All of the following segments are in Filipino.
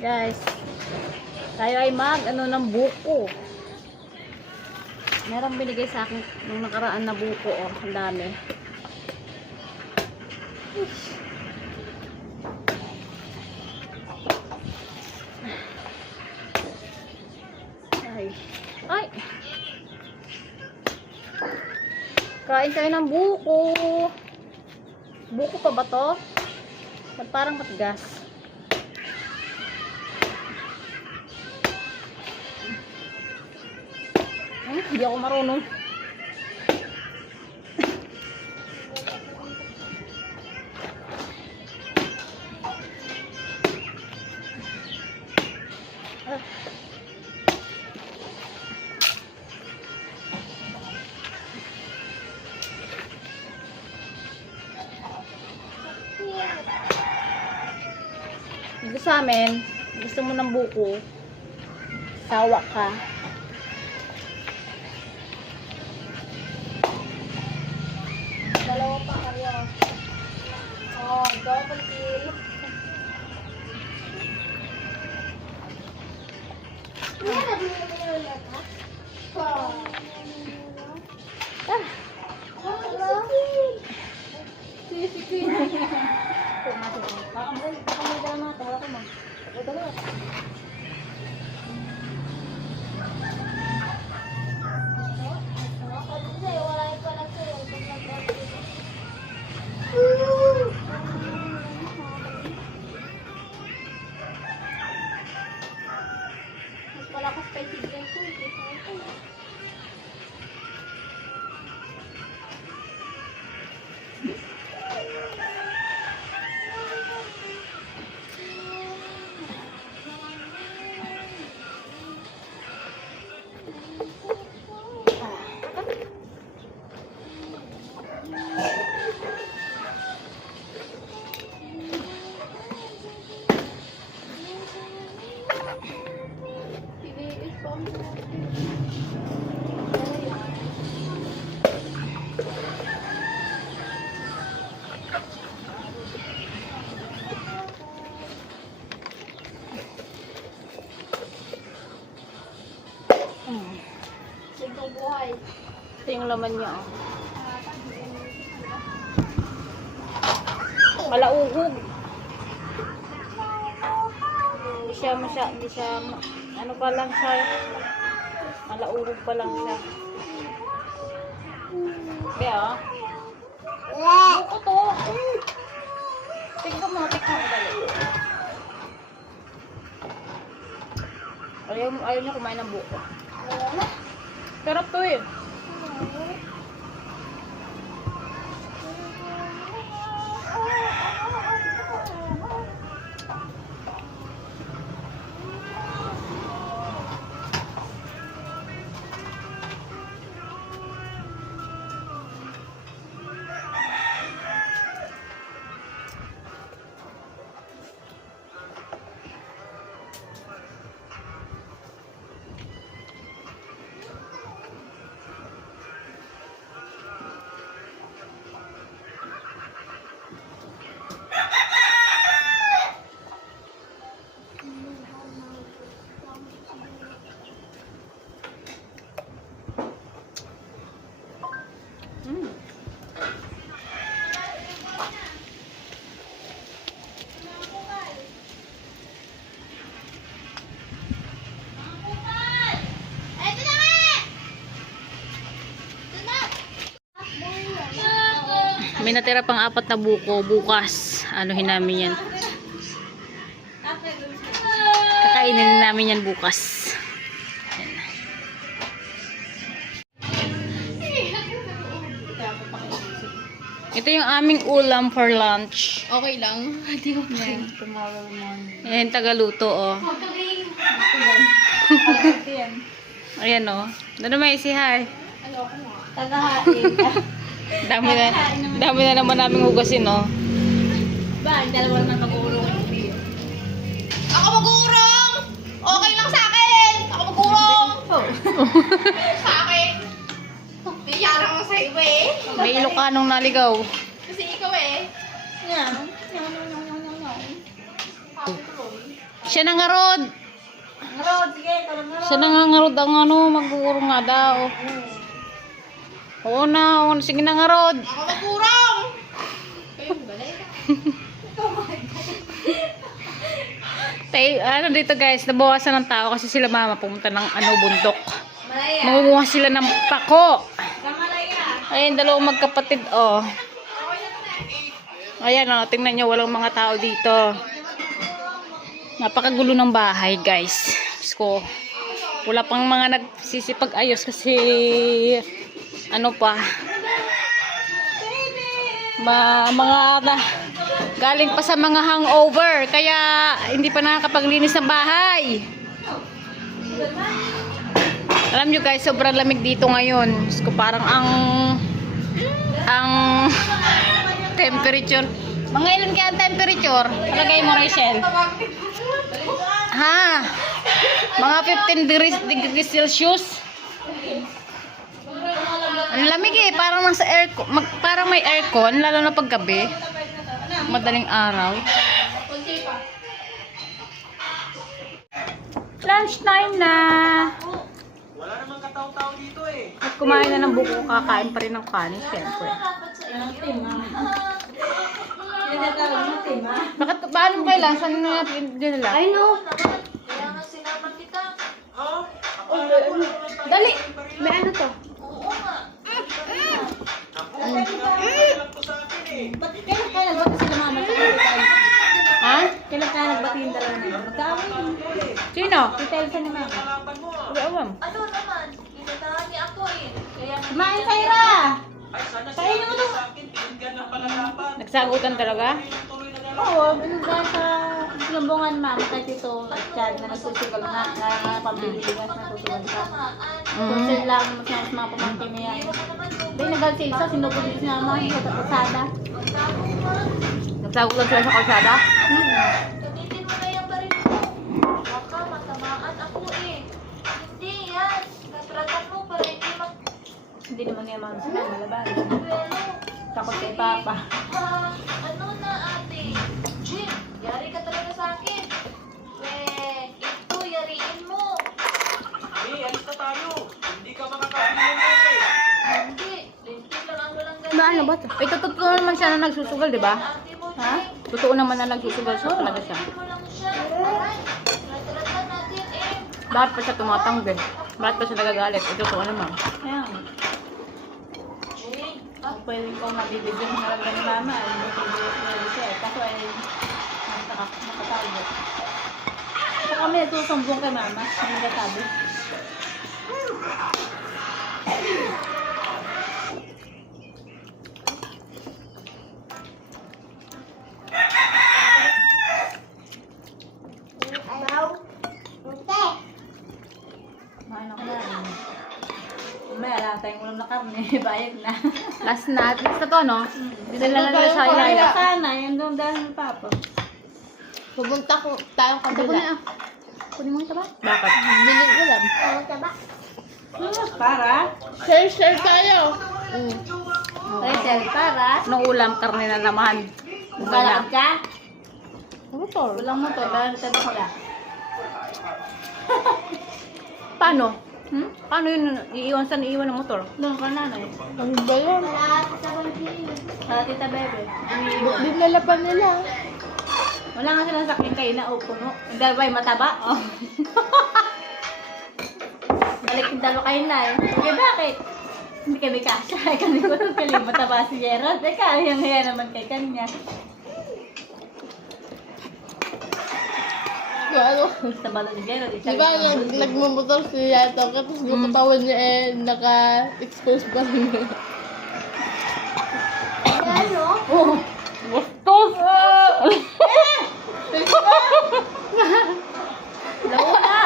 Guys, tayo ay ng buko. Merong binigay sa akin nung nakaraan na buko. Oh, ang dami. Ay. Ay. Kain kayo ng buko. Buko pa ba to? Parang matigas. Hindi ako marunong. Dito sa amin, gusto mo ng buko, sawa ka. Dalawa pa kayo. Oh, double kill. Wala ko spicy drink ko. Ito yung laman niya, oh. Malauhog. Hindi siya, ano pa lang siya, malauhog pa lang siya. Kaya, buko to. Tignan mo dali. Ayaw niya kumain ng buko. Sarap to eh. May natira pang 4 na buko. Bukas, anuhin namin yan. Kakainin namin yan bukas. Ito yung aming ulam for lunch. Okay lang. Hindi ko pa. Tomorrow morning. Ayan, tagaluto, oh. Ayan, oh. Ano may isi, hi? Tagahain ka. Dami na naman namin hugasin, no? Ba, yung dalawa naman mag-uurong. Ako mag-uurong! Okay lang sa akin! Ako mag-uurong! Sa akin! Biyarang mo sa iba eh. May Ilocanong naligaw. Kasi ikaw eh. Yan. Siya nangarod. Ngarod, sige, ito lang ngarod. Siya nangangarod ang ano, mag-uurong nga daw. Oo na, sige nangarod. Ako magurong! Kayo, balay. Ano dito guys, nabawasan ng tao kasi sila mama pumunta ng bundok. Malaya. Mangunguha sila ng pako. Kamalaya. Ayun, dalawang magkapatid, oh. Ayan, oh, tingnan nyo, walang mga tao dito. Napakagulo ng bahay, guys. Diyos ko, wala pang mga nagsisipag-ayos kasi, ano pa, galing pa sa mga hangover, kaya hindi pa nakakapaglinis ng bahay. Alam nyo guys, sobrang lamig dito ngayon. Diyos ko, parang ang temperature. Mga ilan kaya ang temperature? Palagay mo, Rachel. Ha? Mga 15 degrees Celsius. Ang lamig eh, parang nasa aircon, parang may aircon, lalo na paggabi. Madaling araw. Lunch time na. Wala namang kataw-taw dito eh. At kumain na ng buko, kakain pa rin ng kanin, syempre. Bakit, paano kailan? Saan na natin nila? Ay, no. Kaya nga sinama kita. Ha? Akala ko lang naman tayo. Dali. Pare-pareho. May ano to? Oo nga. Ako, sinabi lang to sa akin eh. Kailan kaya nagbati sila mama sa hospital? Ha? Kailan kaya nagbati yung dalawa na yun? Magkaawin. Sino? Si Telsa ni mama. Kalaban mo ah. Wala alam. Ano naman? Inatahan niya ako eh. Kaya nga Kumain, Saira! Ay, sana Kainin mo sinabi to. sa akin. Pinigyan ng palalaban. Nagsagutan talaga? Tuloy na lang. Oo, binigyan sa lumbungan mama kasi ito at Chad na nagsusugal nga na pambiligan na nagsusugal ka. Kung sila lang mas mga pamangkin niya. Hindi nagal si Isa, sinugod din siya naman sa kalsada. Nagsagutan sila sa kalsada? gamitin mo na yung baril mo. Baka matamaan ako eh. Hindi yan. Natratan mo para hindi Hindi naman niya mama sila malaban. magduelo. Takot kay Papa. Ano na ate? Jim, yari ka talaga sa akin. Ito, yariin mo. Eh, alis na tayo. Hindi ka makakabili mo eh. Hindi. Lintin lang ang walang galing. Ba, ano ba? Eh, totoo naman siya na nagsusugal, di ba? Ate mo, Ha? Jim. Totoo naman na nagsusugal siya talaga siya. Hindi mo lang siya. Aray, natratan natin eh. Bakit pa siya tumatanggi? Bakit pa siya nagagalit? Ito totoo naman. Ayan. Jim, Kung pwede kong mabibigyan ng talaga ni mama, ay hindi pwede siya. Kaso ay nakatago. So kami nagsusumbong kay mama, hindi nagatago. Kumain ako na. May ala tayong ulam na karne, bayag na. Last na to, no? Dinala na nila sa Kaya ilaya. sana, yung doon dahil ni Papa. pupunta ko tayong kabila. Kunin mo ito ba? Bakit? Biling ulam. Para? Share tayo. Rachel, para? Anong ulam? Karne na naman. Balakad ka? Motor. Walang motor, dahil tayo ko lang. Paano? Hmm? Paano yun? Iiwan saan iiwan ng motor? Doon ka nanay. Ang ba yan? Para tita Bebe. Dinlalapan nila. Wala nga silang sakyan kayo na o puno. Hindi ba yung mataba? Oh. Balik yung dalo kayo na eh. Okay, bakit? Hindi kami kasya. Kami ko nung kaling mataba si Gerald. Eh, kaya naman kay kanya. Ano? Sa balo ni Gerald. Di ba nagmumotor si Yato tapos yung katawan niya eh naka-expose pa rin. Ano? Oh! Bastos! Launa!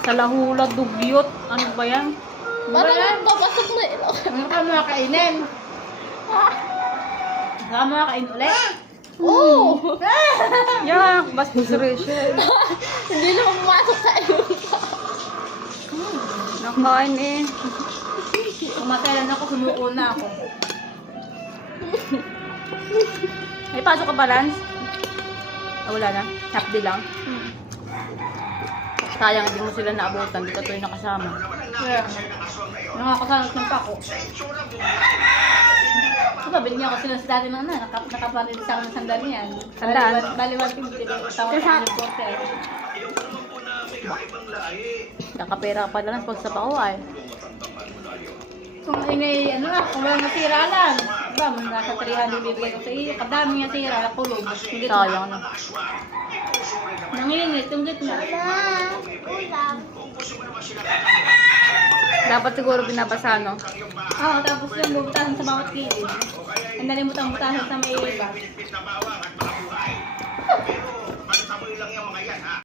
Sa lahula, dugyot. Ano ba yan? Parang papasok na ilok. Ano ka mga kainin? Ano ka mga kain ulit? Oo! Yak! Bastos Rachel. Hindi na pumasok sa iyo. Nakain eh. Kumakailan ako, sumuko na ako. May pasok ka ba, Lance? Wala na. Half day lang. Sayang, hindi mo sila naabutan. Di ka tuloy nakasama. Kaya, nakakasanot ng pako. Diba, binigyan ko sila sa dati ng nakapalit sa akin ng sandali yan. Sandaan? Baliwan pinti. Tawag sa akin po. Nakapera ka pala lang pag sa pako ay. Kung inay, ano na, kung walang nasira lang. Diba, nasa 300 bibigay ko sa iyo. Kadami nga sira, nakulog. Sayang na. Nanginit yung gitna. Ulam. Dapat siguro binabasa, no? Oo, tapos yung bubutasan sa bawat gilid. Ang nalimutang butasan sa may iba.